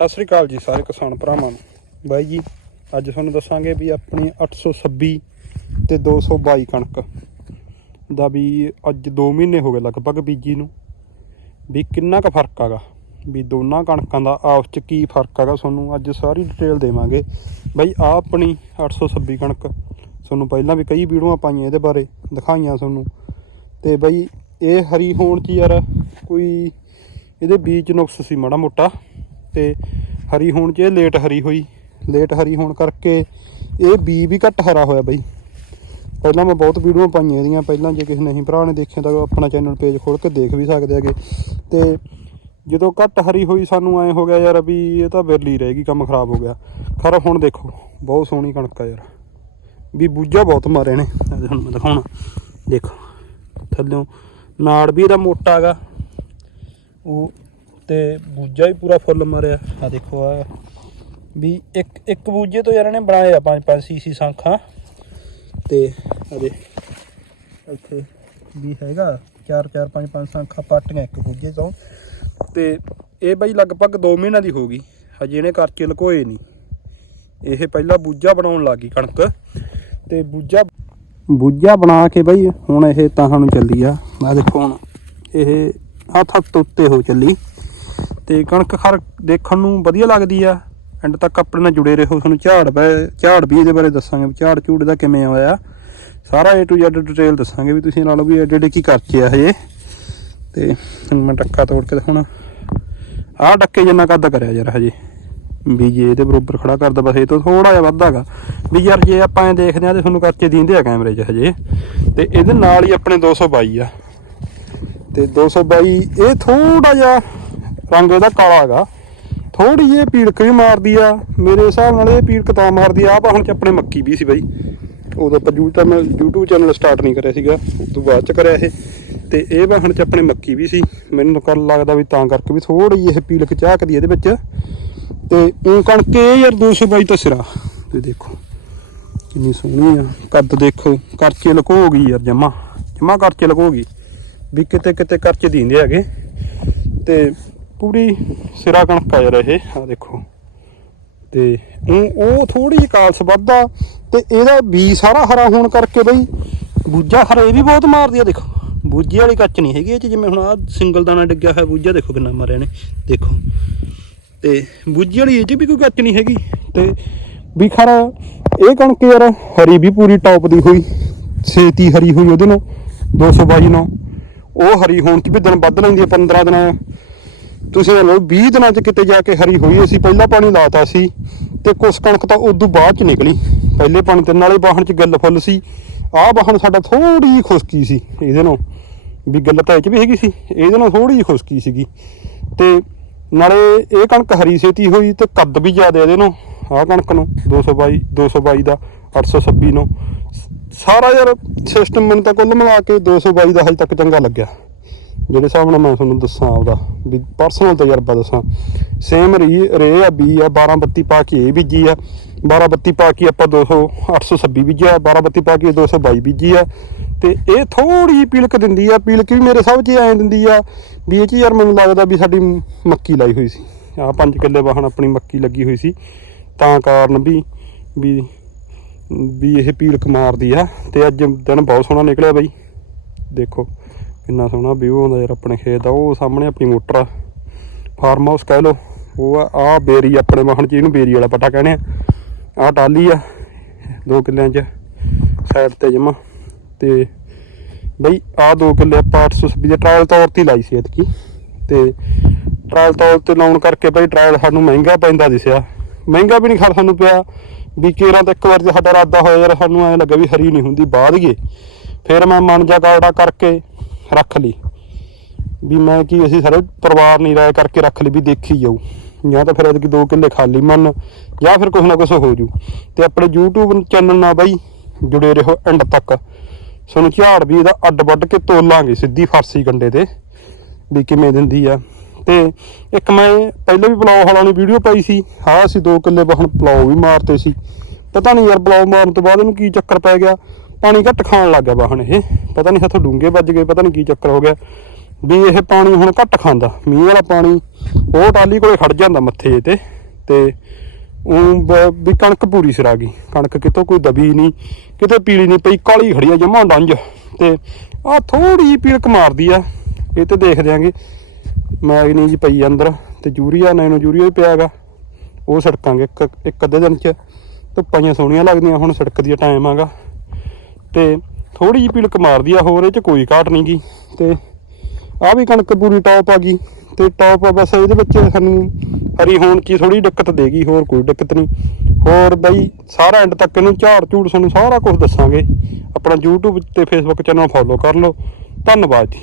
ਸਤਿ ਸ੍ਰੀ ਅਕਾਲ ਜੀ ਸਾਰੇ ਕਿਸਾਨ ਭਰਾਵਾਂ ਨੂੰ। ਬਾਈ ਜੀ, ਅੱਜ ਤੁਹਾਨੂੰ ਦੱਸਾਂਗੇ ਵੀ ਆਪਣੀ 826 ਤੇ 222 ਕਣਕ ਦਾ ਵੀ ਅੱਜ 2 ਮਹੀਨੇ ਹੋ ਗਏ ਲਗਭਗ ਬੀਜੀ ਨੂੰ। ਵੀ ਕਿੰਨਾ ਕੁ ਫ਼ਰਕ ਆਗਾ ਵੀ ਦੋਨਾਂ ਕਣਕਾਂ ਦਾ ਆਪਸ ਚ ਕੀ ਫ਼ਰਕ ਹੈਗਾ ਤੁਹਾਨੂੰ ਅੱਜ ਸਾਰੀ ਡਿਟੇਲ ਦੇਵਾਂਗੇ। ਬਾਈ ਆ ਆਪਣੀ 826 ਕਣਕ ਤੁਹਾਨੂੰ ਪਹਿਲਾਂ ਵੀ ਕਈ ਵੀਡੀਓਆਂ ਪਾਈਆਂ ਇਹਦੇ ਬਾਰੇ, ਦਿਖਾਈਆਂ ਤੁਹਾਨੂੰ। ਤੇ ਬਾਈ, ਇਹ ਹਰੀ ਹੋਣ ਚ ਯਾਰ ਕੋਈ ਇਹਦੇ ਬੀਜ ਨੁਕਸ ਸੀ ਮਾੜਾ ਮੋਟਾ। ਤੇ ਹਰੀ ਹੋਣ ਚ ਇਹ ਲੇਟ ਹਰੀ ਹੋਈ। ਲੇਟ ਹਰੀ ਹੋਣ ਕਰਕੇ ਇਹ ਬੀ ਵੀ ਘੱਟ ਹਰਾ ਹੋਇਆ ਬਈ। ਪਹਿਲਾਂ ਮੈਂ ਬਹੁਤ ਵੀਡੀਓ ਪਾਈਆਂ ਇਹਦੀਆਂ, ਪਹਿਲਾਂ ਜੇ ਕਿਸੇ ਨਹੀਂ ਭਰਾ ਨੇ ਦੇਖਿਆ ਤਾਂ ਉਹ ਆਪਣਾ ਚੈਨਲ ਪੇਜ ਖੋਲ ਕੇ ਦੇਖ ਵੀ ਸਕਦੇ ਹੈਗੇ। ਤੇ ਜਦੋਂ ਘੱਟ ਹਰੀ ਹੋਈ ਸਾਨੂੰ ਐ ਹੋ ਗਿਆ ਯਾਰ ਵੀ ਇਹ ਤਾਂ ਵਿਰਲੀ ਰਹੇਗੀ ਕੰਮ ਖਰਾਬ ਹੋ ਗਿਆ। ਖਰ ਹੁਣ ਦੇਖੋ, ਬਹੁਤ ਸੋਹਣੀ ਕਣਕ ਆ ਯਾਰ। ਵੀ ਬੂਝਾ ਬਹੁਤ ਮਾਰੇ ਨੇ। ਅੱਜ ਹੁਣ ਮੈਂ ਦਿਖਾਉਣਾ। ਦੇਖੋ, ਥੱਲਿਓਂ ਨਾੜ ਵੀ ਇਹਦਾ ਮੋਟਾ ਹੈਗਾ। ਉਹ ਤੇ ਬੂਜਾ ਵੀ ਪੂਰਾ ਫੁੱਲ ਮਾਰਿਆ। ਆ ਦੇਖੋ ਆ ਵੀ ਇੱਕ ਇੱਕ ਬੂਝੇ ਤੋਂ ਯਾਰ ਇਹਨੇ ਬਣਾਏ ਆ ਪੰਜ ਪੰਜ ਸੀਸੀ ਸੰਖਾਂ। ਤੇ ਅਜੇ ਇੱਥੇ ਵੀ ਹੈਗਾ, ਚਾਰ ਚਾਰ, ਪੰਜ ਪੰਜ ਸੰਖਾਂ ਪਾਟੀਆਂ ਇੱਕ ਬੂਜੇ ਤੋਂ। ਤੇ ਇਹ ਬਾਈ ਲਗਭਗ 2 ਮਹੀਨਿਆਂ ਦੀ ਹੋ ਗਈ, ਹਜੇ ਇਹਨੇ ਕਰਚੇ ਲਕੋਏ ਨਹੀਂ ਇਹ ਪਹਿਲਾਂ ਬੂਜਾ ਬਣਾਉਣ ਲੱਗੀ ਕਣਕ, ਤੇ ਬੂਜਾ ਬੂਜਾ ਬਣਾ ਕੇ ਬਾਈ ਹੁਣ ਇਹ ਤਾਂ ਸਾਨੂੰ ਚੱਲੀ ਆ। ਆ ਦੇਖੋ ਹੁਣ, ਇਹ ਹੱਥ ਹੱਥ ਉੱਤੇ ਹੋ ਚੱਲੀ। ਤੇ ਕਣਕ ਖਰ ਦੇਖਣ ਨੂੰ ਵਧੀਆ ਲੱਗਦੀ ਆ। ਐਂਡ ਤੱਕ ਆਪਣੇ ਨਾਲ ਜੁੜੇ ਰਹੋ। ਤੁਹਾਨੂੰ ਝਾੜ ਬਾਰੇ, ਝਾੜ ਵੀ ਇਹਦੇ ਬਾਰੇ ਦੱਸਾਂਗੇ ਵੀ ਝਾੜ ਝੂੜ ਦਾ ਕਿਵੇਂ ਹੋਇਆ। ਸਾਰਾ A to Z ਡਿਟੇਲ ਦੱਸਾਂਗੇ ਵੀ ਤੁਸੀਂ ਨਾਲ ਵੀ ਐਡੇ ਐਡੇ ਕੀ ਕਰਚੇ ਆ ਹਜੇ ਤੇ ਹੁਣ ਮੈਂ ਟੱਕਾ ਤੋੜ ਕੇ ਦਿਖਾਉਣਾ। ਆਹ ਡੱਕੇ ਜਿੰਨਾ ਕੱਦ ਕਰਿਆ ਯਾਰ ਹਜੇ। ਵੀ ਜੇ ਇਹਦੇ ਬਰੋਬਰ ਖੜਾ ਕਰਦਾ, ਬਸ ਇਹ ਤੋਂ ਥੋੜਾ ਜਿਹਾ ਵੱਧ ਹੈਗਾ। ਵੀ ਯਾਰ ਜੇ ਆਪਾਂ ਐਂ ਦੇਖਦੇ ਆ ਤੇ ਤੁਹਾਨੂੰ ਕਰਚੇ ਦਿੰਦੇ ਆ ਕੈਮਰੇ 'ਚ ਹਜੇ। ਤੇ ਇਹਦੇ ਨਾਲ ਹੀ ਆਪਣੇ 222 ਆ। ਤੇ 222 ਇਹ ਥੋੜਾ ਜਿਹਾ ਰੰਗ ਇਹਦਾ ਕਾਲਾ ਹੈਗਾ। ਥੋੜੀ ਜਿਹੀ ਪੀੜਕ ਵੀ ਮਾਰਦੀ ਆ, ਮੇਰੇ ਹਿਸਾਬ ਨਾਲ ਇਹ ਪੀੜਕ ਤਾਂ ਮਾਰਦੀ ਆ। ਆਹ ਹੁਣ ਚ ਆਪਣੇ ਮੱਕੀ ਵੀ ਸੀ ਬਾਈ। ਉਦੋਂ ਆਪਾਂ YouTube ਮੈਂ YouTube ਚੈਨਲ ਸਟਾਰਟ ਨਹੀਂ ਕਰਿਆ ਸੀਗਾ ਉਸ ਤੋਂ ਬਾਅਦ ਚ ਕਰਿਆ ਇਹ। ਤੇ ਇਹ ਵਾਹਣ ਚ ਆਪਣੇ ਮੱਕੀ ਵੀ ਸੀ। ਮੈਨੂੰ ਕੱਲ ਲੱਗਦਾ ਵੀ ਤਾਂ ਕਰਕੇ ਵੀ ਥੋੜੀ ਜਿਹੀ ਇਹ ਪੀੜਕ ਝਾਕਦੀ ਇਹਦੇ ਵਿੱਚ। ਤੇ ਉਹ ਕਣਕ ਇਹ ਯਾਰ 222 ਤਾਂ ਸਿਰਾ ਤੇ ਦੇਖੋ, ਕਿੰਨੀ ਸੋਹਣੀ ਆ। ਕੱਦ ਦੇਖੋ, ਕਰਚੇ ਲਕੋ ਗਈ ਯਾਰ ਜਮਾ। ਜਮਾ ਕਰਚੇ ਲਕੋ ਗਈ। ਵੀ ਕਿਤੇ ਕਿਤੇ ਕਰਚੇ ਦਿੰਦੇ ਹੈਗੇ। ਤੇ ਪੂਰੀ ਸਿਰਾ ਕਣਕ ਆ ਯਾਰ ਇਹ ਆ ਦੇਖੋ। ਤੇ ਉਹ ਉਹ ਥੋੜੀ ਜਿਹੀ ਕਾਲਸ ਵੱਧਦਾ ਤੇ ਇਹਦਾ ਬੀ ਸਾਰਾ ਹਰਾ ਹੋਣ ਕਰਕੇ ਬਈ ਬੂਜਾ ਹਰਾ ਇਹ ਵੀ ਬਹੁਤ ਮਾਰਦੀ ਆ, ਦੇਖੋ। ਬੂਜੇ ਵਾਲੀ ਕੱਚ ਨਹੀਂ ਹੈਗੀ ਇਹ 'ਚ, ਜਿਵੇਂ ਹੁਣ ਆ ਸਿੰਗਲ ਦਾਣਾ ਡਿੱਗਿਆ ਹੋਇਆ ਬੂਜਾ ਦੇਖੋ ਕਿੰਨਾ ਮਾਰਿਆ ਨੇ ਦੇਖੋ। ਤੇ ਬੂਜੀ ਵਾਲੀ ਇਹ 'ਚ ਵੀ ਕੋਈ ਕੱਚ ਨਹੀਂ ਹੈਗੀ। ਤੇ ਵੀ ਖਰਾ, ਇਹ ਕਣਕ ਯਾਰ ਹਰੀ ਵੀ ਪੂਰੀ ਟੌਪ ਦੀ ਹੋਈ। ਛੇਤੀ ਹਰੀ ਹੋਈ ਉਹਦੇ ਨਾਲ 222 ਨਾਲ। ਉਹ ਹਰੀ ਹੋਣ 'ਚ ਵੀ ਦਿਨ ਵੱਧ ਲੈਂਦੀ ਹੈ 15 ਦਿਨਾਂ ਤੁਸੀਂ ਇਹ ਲਓ 20 ਦਿਨਾਂ 'ਚ ਕਿਤੇ ਜਾ ਕੇ ਹਰੀ ਹੋਈ ਅਸੀਂ, ਪਹਿਲਾ ਪਾਣੀ ਲਾਤਾ ਸੀ ਤੇ ਕੁਛ ਕਣਕ ਤਾਂ ਉਦੋਂ ਬਾਅਦ 'ਚ ਨਿਕਲੀ। ਪਹਿਲੇ ਪਾਣੀ ਤੇ, ਨਾਲੇ ਬਾਹਣ 'ਚ ਗੱਲ ਫੁੱਲ ਸੀ। ਆਹ ਬਾਹਣ ਸਾਡਾ ਥੋੜੀ ਜਿਹੀ ਖੁਸ਼ਕੀ ਸੀ ਇਹਦੇ ਨਾਲ, ਵੀ ਗੱਲ ਤਾਂ ਇਹ 'ਚ ਵੀ ਹੈਗੀ ਸੀ, ਇਹਦੇ ਨਾਲ ਥੋੜੀ ਜਿਹੀ ਖੁਸ਼ਕੀ ਸੀਗੀ। ਤੇ ਨਾਲੇ ਇਹ ਕਣਕ ਹਰੀ ਛੇਤੀ ਹੋਈ ਤੇ ਕੱਦ ਵੀ ਜ਼ਿਆਦਾ ਇਹਦੇ ਨੂੰ ਆਹ ਕਣਕ ਨੂੰ 222 222 ਦਾ 826 ਨੂੰ। ਸਾਰਾ ਯਾਰ ਸਿਸਟਮ ਮੈਨੂੰ ਤਾਂ ਕੁੱਲ ਮਿਲਾ ਕੇ 222 ਦਾ ਹਜੇ ਤੱਕ ਚੰਗਾ ਲੱਗਿਆ। ਜਿਹੜੇ ਹਿਸਾਬ ਨਾਲ ਮੈਂ ਤੁਹਾਨੂੰ ਦੱਸਾਂ ਆਪਦਾ, ਵੀ ਪਰਸਨਲ ਤਜਰਬਾ ਦੱਸਾਂ। ਸੇਮ ਰੀ, ਰੇ ਆ, ਬੀ ਆ 12 32 ਪਾ ਕੇ ਇਹ ਬੀਜੀ ਆ। 12 32 ਪਾ ਕੇ ਆਪਾਂ 200 826 ਬੀਜਿਆ 12 32 ਪਾ ਕੇ 222 ਬੀਜੀ ਆ। ਤੇ ਇਹ ਥੋੜੀ ਜਿਹੀ ਪੀਲਕ ਦਿੰਦੀ ਆ, ਪੀਲਕ ਵੀ ਮੇਰੇ ਸਭ 'ਚ ਐਂ ਦਿੰਦੀ ਆ, ਵੀ ਇਹ 'ਚ ਯਾਰ ਮੈਨੂੰ ਲੱਗਦਾ ਵੀ ਸਾਡੀ ਮੱਕੀ ਲਾਈ ਹੋਈ ਸੀ। ਆ 5 ਕਿੱਲੇ ਵਾਹਣ ਆਪਣੀ ਮੱਕੀ ਲੱਗੀ ਹੋਈ ਸੀ। ਤਾਂ ਕਾਰਨ ਵੀ ਵੀ ਵੀ ਇਹ ਪੀਲਕ ਮਾਰਦੀ ਆ। ਤੇ ਅੱਜ ਦਿਨ ਬਹੁਤ ਸੋਹਣਾ ਨਿਕਲਿਆ ਬਾਈ। ਦੇਖੋ। ਕਿੰਨਾ ਸੋਹਣਾ ਵਿਊ ਆਉਂਦਾ ਯਾਰ ਆਪਣੇ ਖੇਤ ਦਾ, ਉਹ ਸਾਹਮਣੇ ਆਪਣੀ ਮੋਟਰ ਆ। ਫਾਰਮ ਹਾਊਸ ਕਹਿ ਲਓ, ਉਹ ਆ, ਆਹ ਬੇਰੀ ਆਪਣੇ ਵਾਹਣ ਚ, ਇਹਨੂੰ ਬੇਰੀ ਵਾਲਾ ਪਟਾ ਕਹਿੰਦੇ ਆ। ਆਹ ਟਾਲੀ ਆ, ਦੋ ਕਿੱਲਿਆਂ ਚ ਸਾਈਡ ਤੇ ਜਮਾ। ਤੇ ਬਈ ਆਹ ਦੋ ਕਿੱਲੇ ਆਪਾਂ 820 ਦੇ ਟ੍ਰਾਇਲ ਤੌਰ ਤੇ ਲਾਈ ਸੀ ਇਤਕੀ ਤੇ ਟ੍ਰਾਇਲ ਤੌਰ ਤੇ ਲਾਉਣ ਕਰਕੇ ਬਈ ਟ੍ਰਾਇਲ ਸਾਨੂੰ ਮਹਿੰਗਾ ਪੈਂਦਾ ਦਿਸਿਆ। ਮਹਿੰਗਾ ਵੀ ਨਹੀਂ ਖਰ ਸਾਨੂੰ ਪਿਆ, ਵੀ ਕੇਰਾਂ ਤਾਂ ਇੱਕ ਵਾਰ ਜੇ ਸਾਡਾ ਇਰਾਦਾ ਹੋਇਆ ਯਾਰ, ਸਾਨੂੰ ਐ ਲੱਗਾ ਵੀ ਹਰੀ ਨਹੀਂ ਹੁੰਦੀ ਬਾਅਦ ਗਏ ਫਿਰ ਮੈਂ ਮਨ ਜਾ ਕਾੜਾ ਕਰਕੇ ਰੱਖ ਲਈ। ਵੀ ਮੈਂ ਕੀ ਅਸੀਂ ਸਾਰੇ ਪਰਿਵਾਰ ਨਹੀਂ ਰਾਏ ਕਰਕੇ ਰੱਖ ਲਈ ਵੀ ਦੇਖੀ ਜਾਊ। ਜਾਂ ਤਾਂ ਫਿਰ ਐਤਕੀ ਦੋ ਕਿੱਲੇ ਖਾਲੀ ਮੰਨ, ਜਾਂ ਫਿਰ ਕੁਛ ਨਾ ਕੁਛ ਹੋ ਜੂ। ਤੇ ਆਪਣੇ YouTube ਚੈਨਲ ਨਾਲ ਬਾਈ ਜੁੜੇ ਰਹੋ ਐਂਡ ਤੱਕ। ਸਾਨੂੰ ਝਾੜ ਵੀ ਇਹਦਾ ਅੱਡ ਵੱਢ ਕੇ ਤੋਲਾਂਗੇ ਸਿੱਧੀ ਫਾਰਸੀ ਕੰਡੇ ਤੇ, ਵੀ ਕਿਵੇਂ ਦਿੰਦੀ ਆ। ਤੇ ਇੱਕ ਮੈਂ ਪਹਿਲੇ ਵੀ ਪਲਾਉ ਵਾਲਾ ਨੇ ਵੀਡੀਓ ਪਾਈ ਸੀ ਹਾਂ ਅਸੀਂ ਦੋ ਕਿੱਲੇ ਬਹਣ ਪਲਾਉ ਵੀ ਮਾਰਤੇ ਸੀ। ਪਤਾ ਨਹੀਂ ਯਾਰ ਪਲਾਉ ਮਾਰਨ ਤੋਂ ਬਾਅਦ ਇਹਨੂੰ ਕੀ ਚੱਕਰ ਪੈ ਗਿਆ। ਪਾਣੀ ਘੱਟ ਖਾਣ ਲੱਗ ਗਿਆ ਵਾਹਣ ਇਹ। ਪਤਾ ਨਹੀਂ ਹੱਥੋਂ ਡੂੰਗੇ ਵੱਜ ਗਏ, ਪਤਾ ਨਹੀਂ ਕੀ ਚੱਕਰ ਹੋ ਗਿਆ। ਵੀ ਇਹ ਪਾਣੀ ਹੁਣ ਘੱਟ ਖਾਂਦਾ, ਮੀਂਹ ਵਾਲਾ ਪਾਣੀ, ਉਹ ਟਾਲੀ ਕੋਲੇ ਖੜ ਜਾਂਦਾ ਮੱਥੇ ਤੇ ਤੇ ਉਹ ਵੀ ਕਣਕ ਪੂਰੀ ਸਿਰਾ ਗਈ। ਕਣਕ ਕਿਤੋਂ ਕੋਈ ਦਬੀ ਨਹੀਂ, ਕਿਤੇ ਪੀਲੀ ਨਹੀਂ ਪਈ, ਕਾਲੀ ਖੜੀ ਆ ਜਮਾਂ ਡੰਜ। ਤੇ ਆ ਥੋੜੀ ਜਿਹੀ ਪੀਲਕ ਮਾਰਦੀ ਆ, ਇਹ ਤੇ ਦੇਖ ਦਿਆਂਗੇ। ਮੈਗਨੀਜ ਪਈ ਅੰਦਰ, ਤੇ ਯੂਰੀਆ ਨੈਨੋ ਯੂਰੀਆ ਵੀ ਪਿਆਗਾ ਉਹ ਸੜਕਾਂਗੇ ਇੱਕ ਇੱਕ ਅੱਧੇ ਦਿਨ ਚ। ਧੁੱਪਾਂ ਜਿਹੀਆਂ ਸੋਹਣੀਆਂ ਲੱਗਦੀਆਂ, ਹੁਣ ਸੜਕ ਦੀ ਟਾਈਮ ਆਗਾ ਤੇ ਥੋੜੀ ਜਿਹੀ ਪੀਲਕ ਮਾਰਦੀ ਆ, ਹੋਰ ਇਹ ਚ ਕੋਈ ਘਾਟ ਨਹੀਂ ਗਈ ਤੇ ਆ ਵੀ ਕਣਕ ਪੂਰੀ ਟੌਪ ਆ ਗਈ ਤੇ ਟੌਪ ਬਸ ਇਹਦੇ ਵਿੱਚ ਸਾਨੂੰ ਹਰੀ ਹੋਣ ਚ ਥੋੜੀ ਦਿੱਕਤ ਦੇਗੀ ਹੋਰ ਕੋਈ ਦਿੱਕਤ ਨਹੀਂ। ਹੋਰ ਬਈ ਸਾਰਾ ਐਂਡ ਤੱਕ ਇਹਨੂੰ ਝਾੜ ਝੂੜ ਸਾਨੂੰ ਸਾਰਾ ਕੁਝ ਦੱਸਾਂਗੇ। ਆਪਣਾ YouTube ਤੇ Facebook ਚੈਨਲ ਫੋਲੋ ਕਰ ਲਓ। ਧੰਨਵਾਦ ਜੀ।